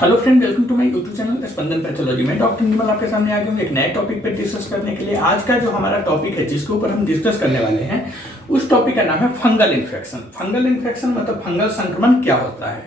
Hello friend, welcome to my YouTube channel Spandan pathology में। Doctor Nirmal आपके सामने आ गए हूँ एक नए टॉपिक पे डिस्कस करने के लिए। आज का जो हमारा टॉपिक है जिसके ऊपर हम डिस्कस करने वाले हैं उस टॉपिक का नाम है फंगल इन्फेक्शन। फंगल इन्फेक्शन मतलब फंगल संक्रमण क्या होता है।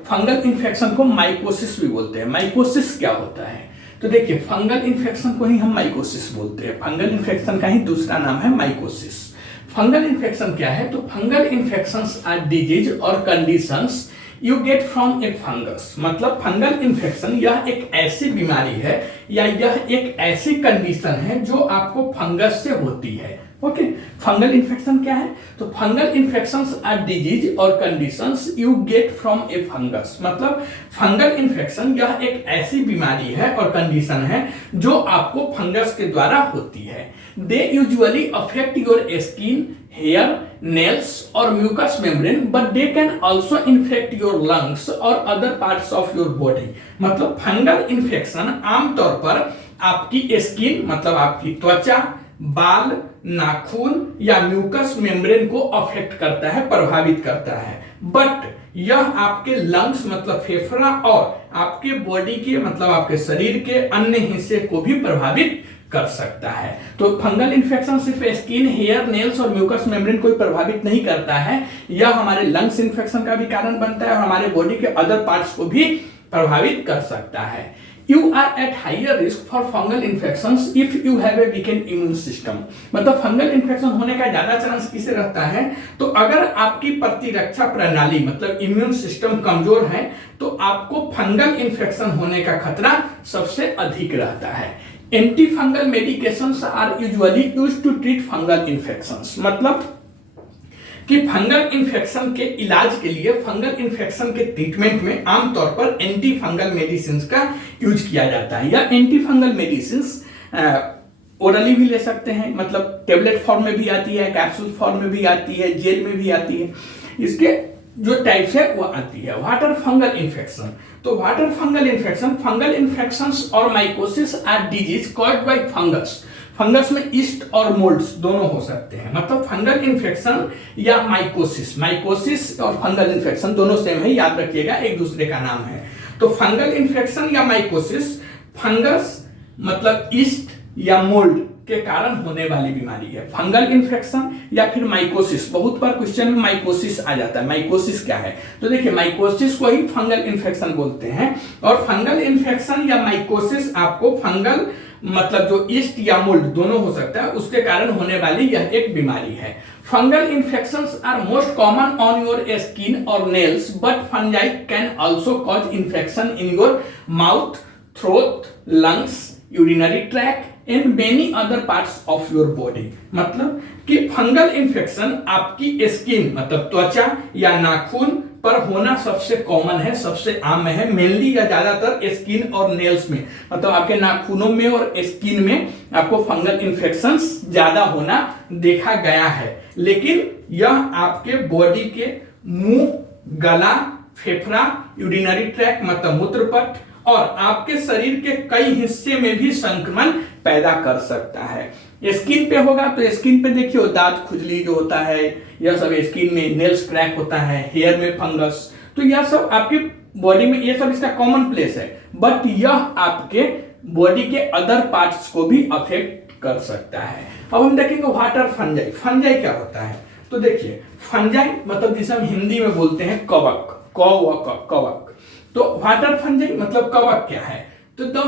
फंगल इन्फेक्शन को माइकोसिस भी बोलते हैं। माइकोसिस क्या होता है तो देखिए, फंगल इन्फेक्शन को ही हम माइकोसिस बोलते हैं। फंगल इन्फेक्शन का ही दूसरा नाम है माइकोसिस। फंगल इन्फेक्शन क्या है तो फंगल इन्फेक्शंस आर डिजीज और conditions you get from A fungus. मतलब फंगल इन्फेक्शन यह एक ऐसी बीमारी है या यह एक ऐसी कंडीशन है जो आपको फंगस से होती है। ओके, फंगल इन्फेक्शन क्या है तो फंगल इन्फेक्शंस आर डिजीज और conditions you get from A fungus. मतलब फंगल इन्फेक्शन यह एक ऐसी बीमारी है और कंडीशन है जो आपको फंगस के द्वारा होती है। They usually affect your skin, hair, nails or mucous membrane, but they can also infect your lungs or other parts of your body। मतलब फंगल इन्फेक्शन आमतौर पर आपकी स्किन मतलब आपकी त्वचा, बाल, नाखून या म्यूकस मेम्ब्रेन को अफेक्ट करता है, प्रभावित करता है। बट यह आपके लंग्स मतलब फेफड़ा और आपके बॉडी के मतलब आपके शरीर के अन्य हिस्से को भी प्रभावित कर सकता है। तो फंगल इन्फेक्शन सिर्फ स्किन, हेयर, नेल्स और म्यूकस मेम्ब्रेन को प्रभावित नहीं करता है, यह हमारे लंग्स इन्फेक्शन का भी कारण बनता है और हमारे बॉडी के अदर पार्ट्स को भी प्रभावित कर सकता है। You are at higher risk for fungal infections if you have a weakened immune system. मतलब फंगल इन्फेक्शन होने का ज्यादा चांस किसे रहता है तो अगर आपकी प्रतिरक्षा प्रणाली मतलब इम्यून सिस्टम कमजोर है तो आपको फंगल इन्फेक्शन होने का खतरा सबसे अधिक रहता है। Anti fungal medications are usually used to treat fungal infections. मतलब कि फंगल इन्फेक्शन के इलाज के लिए फंगल इन्फेक्शन के ट्रीटमेंट में आमतौर पर एंटी फंगल मेडिसिन का यूज किया जाता है। या एंटी फंगल मेडिसिन ओरली भी ले सकते हैं, मतलब टेबलेट फॉर्म में भी आती है, कैप्सूल फॉर्म में भी आती है, जेल में भी आती है। इसके जो टाइप्स है वो आती है। वाटर फंगल इन्फेक्शन तो water fungal infection, fungal infections और mycosis are disease caused by fungus. Fungus में ईस्ट और मोल्ड्स दोनों हो सकते हैं। मतलब फंगल इन्फेक्शन या माइकोसिस और फंगल इन्फेक्शन दोनों सेम है, याद रखिएगा, एक दूसरे का नाम है। तो फंगल इन्फेक्शन या माइकोसिस फंगस मतलब ईस्ट या मोल्ड के कारण होने वाली बीमारी है। फंगल इन्फेक्शन या फिर माइकोसिस, बहुत बार क्वेश्चन में माइकोसिस आ जाता है। माइकोसिस क्या है तो देखिए, माइकोसिस को ही फंगल इन्फेक्शन बोलते हैं। और फंगल इन्फेक्शन या माइकोसिस आपको फंगल मतलब जो ईस्ट या मोल्ड दोनों हो सकता है उसके कारण होने वाली यह एक बीमारी है। Fungal infections are most common on your skin और nails, but fungi can also cause infection in your mouth, throat, lungs, urinary tract and many other parts of your body. मतलब कि फंगल इन्फेक्शन आपकी skin मतलब त्वचा या नाखून पर होना सबसे कॉमन है, सबसे आम है। मेनली या ज्यादातर स्किन और नेल्स में, मतलब आपके नाखूनों में और स्किन में आपको फंगल इन्फेक्शंस ज्यादा होना देखा गया है। लेकिन यह आपके बॉडी के मुंह, गला, फेफड़ा, यूरिनरी ट्रैक्ट मतलब मूत्रपथ और आपके शरीर के कई हिस्से में भी संक्रमण पैदा कर सकता है। स्किन पे होगा तो स्किन पे देखिए दांत खुजली जो होता है, यह सब स्किन में, नेल्स क्रैक होता है, हेयर में फंगस, तो यह सब आपकी बॉडी में, ये सब इसका कॉमन प्लेस है। बट यह आपके बॉडी के अदर पार्ट्स को भी अफेक्ट कर सकता है। अब हम देखेंगे वाटर फंजाई। फंजाई क्या होता है तो देखिए, फंजाई मतलब जिसे हम हिंदी में बोलते हैं कवक, कवक। तो वाटर फंजाई मतलब कवक क्या है तो the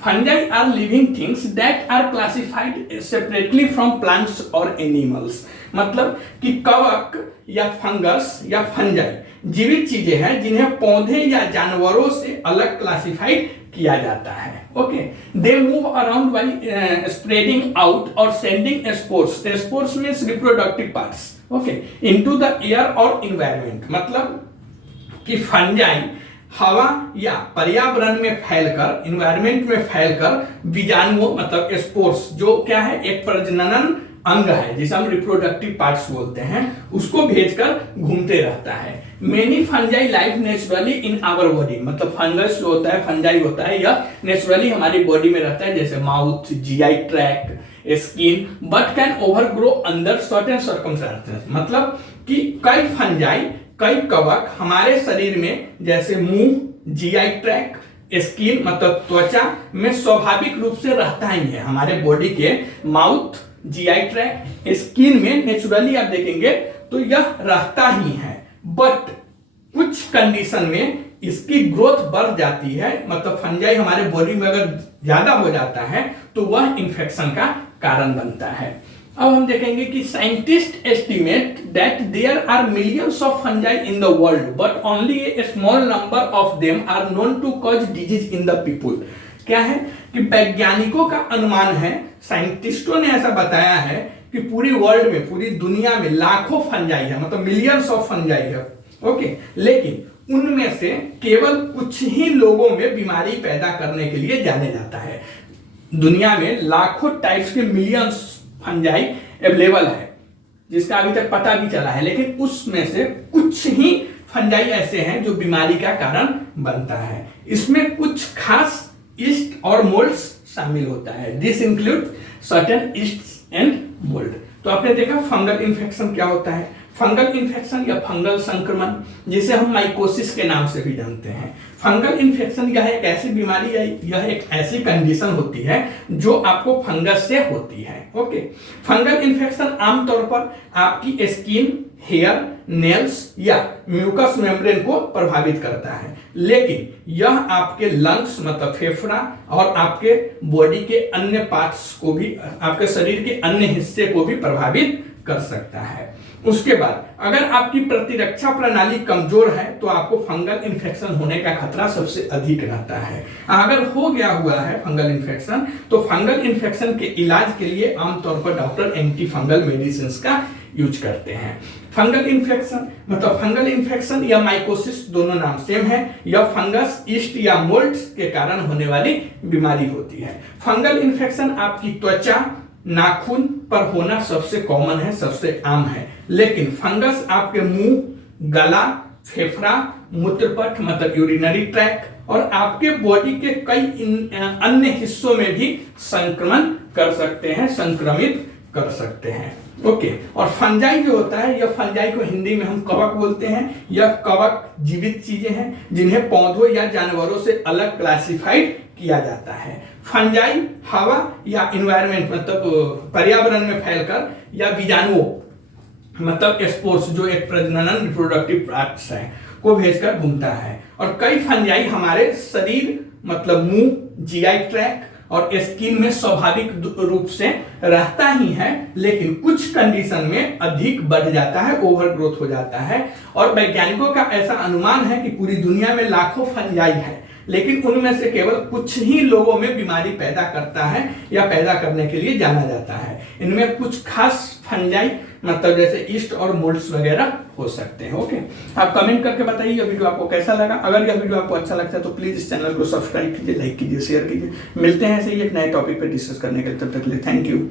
fungi are living things that are classified separately from plants और एनिमल्स। मतलब कि कवक या फंगस या फंजाई जीवित चीजें हैं जिन्हें पौधे या जानवरों से अलग क्लासिफाइड किया जाता है। Okay, they move around by spreading out और sending spores. Spores means reproductive parts, okay, into the air और एनवायरनमेंट। मतलब कि फंजाई हवा या पर्यावरण में फैलकर, एनवायरनमेंट में फैलकर बीजाणुओं मतलब स्पोर्स, जो क्या है एक प्रजनन अंग है जिसे हम रिप्रोडक्टिव पार्ट्स बोलते हैं, उसको भेजकर घूमते रहता है। Many fungi live naturally in our body. मतलब फंगस जो होता है, फंजाई होता है, यह नेचुरली हमारी बॉडी में रहता है, जैसे mouth, GI tract, skin, but can overgrow under certain circumstances. मतलब कि कई फंजाई, कई कवक हमारे शरीर में जैसे मुंह, जीआई ट्रैक, स्किन मतलब त्वचा में स्वाभाविक रूप से रहता ही है। हमारे बॉडी के माउथ, जीआई ट्रैक, स्किन में नेचुरली आप देखेंगे तो यह रहता ही है, बट कुछ कंडीशन में इसकी ग्रोथ बढ़ जाती है, मतलब फंजाई हमारे बॉडी में अगर ज्यादा हो जाता है तो वह इंफेक्शन का कारण बनता है। अब हम देखेंगे कि scientist estimate that there are millions of fungi in the world but only a small number of them are known to cause disease in the people. क्या है कि वैज्ञानिकों का अनुमान है, साइंटिस्टों ने ऐसा बताया है कि पूरी वर्ल्ड में, पूरी दुनिया में लाखों फंजाई है, मतलब मिलियंस ऑफ फंजाई है, ओके, लेकिन उनमें से केवल कुछ ही लोगों में बीमारी पैदा करने के लिए जाने जाता है। दुनिया में लाखों टाइप्स के मिलियंस फंजाई अवेलेबल है जिसका अभी तक पता भी चला है, लेकिन उसमें से कुछ ही फंजाई ऐसे हैं जो बीमारी का कारण बनता है। इसमें कुछ खास ईस्ट और मोल्ड्स शामिल होता है। This include certain east and mould. तो आपने देखा फंगल इन्फेक्शन क्या होता है। फंगल इन्फेक्शन या फंगल संक्रमण, जिसे हम माइकोसिस के नाम से भी जानते हैं। फंगल इन्फेक्शन यह एक ऐसी बीमारी है, यह एक ऐसी कंडीशन होती है जो आपको फंगस से होती है। ओके, फंगल इन्फेक्शन आमतौर पर आपकी स्किन, हेयर, नेल्स या म्यूकस मेम्ब्रेन को प्रभावित करता है, लेकिन यह आपके लंग्स मतलब फेफड़ा और आपके बॉडी के अन्य पार्ट्स को भी, आपके शरीर के अन्य हिस्से को भी प्रभावित कर सकता है। उसके बाद अगर आपकी प्रतिरक्षा प्रणाली कमजोर है तो आपको फंगल इन्फेक्शन होने का खतरा सबसे अधिक रहता है। अगर हो गया हुआ है फंगल इन्फेक्शन तो फंगल इन्फेक्शन के इलाज के लिए आमतौर पर डॉक्टर एंटी फंगल मेडिसिन का यूज करते हैं। फंगल इन्फेक्शन मतलब फंगल इन्फेक्शन या माइकोसिस दोनों नाम सेम है। यह फंगस, ईस्ट या मोल्ड्स के कारण होने वाली बीमारी होती है। फंगल इन्फेक्शन आपकी त्वचा, नाखून पर होना सबसे कॉमन है, सबसे आम है, लेकिन फंगस आपके मुंह, गला, फेफड़ा, मूत्रपथ मतलब यूरिनरी ट्रैक और आपके बॉडी के कई अन्य हिस्सों में भी संक्रमण कर सकते हैं, संक्रमित कर सकते हैं। ओके, और फंजाई जो होता है, यह फंजाई को हिंदी में हम कवक बोलते हैं। यह कवक जीवित चीजें हैं जिन्हें पौधों या जानवरों से अलग क्लासिफाइड किया जाता है। फंजाई हवा या इन्वायरमेंट मतलब पर्यावरण में फैलकर या बीजाणुओं मतलब स्पोर्स जो एक प्रजनन रिप्रोडक्टिव पार्ट्स है को भेजकर घूमता है। और कई फंजाई हमारे शरीर मतलब मुंह, जीआई ट्रैक और स्किन में स्वाभाविक रूप से रहता ही है, लेकिन कुछ कंडीशन में अधिक बढ़ जाता है, ओवर ग्रोथ हो जाता है। और वैज्ञानिकों का ऐसा अनुमान है कि पूरी दुनिया में लाखों फंजाई है, लेकिन उनमें से केवल कुछ ही लोगों में बीमारी पैदा करता है या पैदा करने के लिए जाना जाता है। इनमें कुछ खास फंजाई मतलब जैसे ईस्ट और मोल्ड्स वगैरह हो सकते हैं। ओके, आप कमेंट करके बताइए यह वीडियो आपको कैसा लगा। अगर यह वीडियो आपको अच्छा लगता है तो प्लीज इस चैनल को सब्सक्राइब कीजिए, लाइक कीजिए, शेयर कीजिए। मिलते हैं ऐसे ही एक नए टॉपिक पर डिस्कस करने के लिए, तब तक के लिए थैंक यू।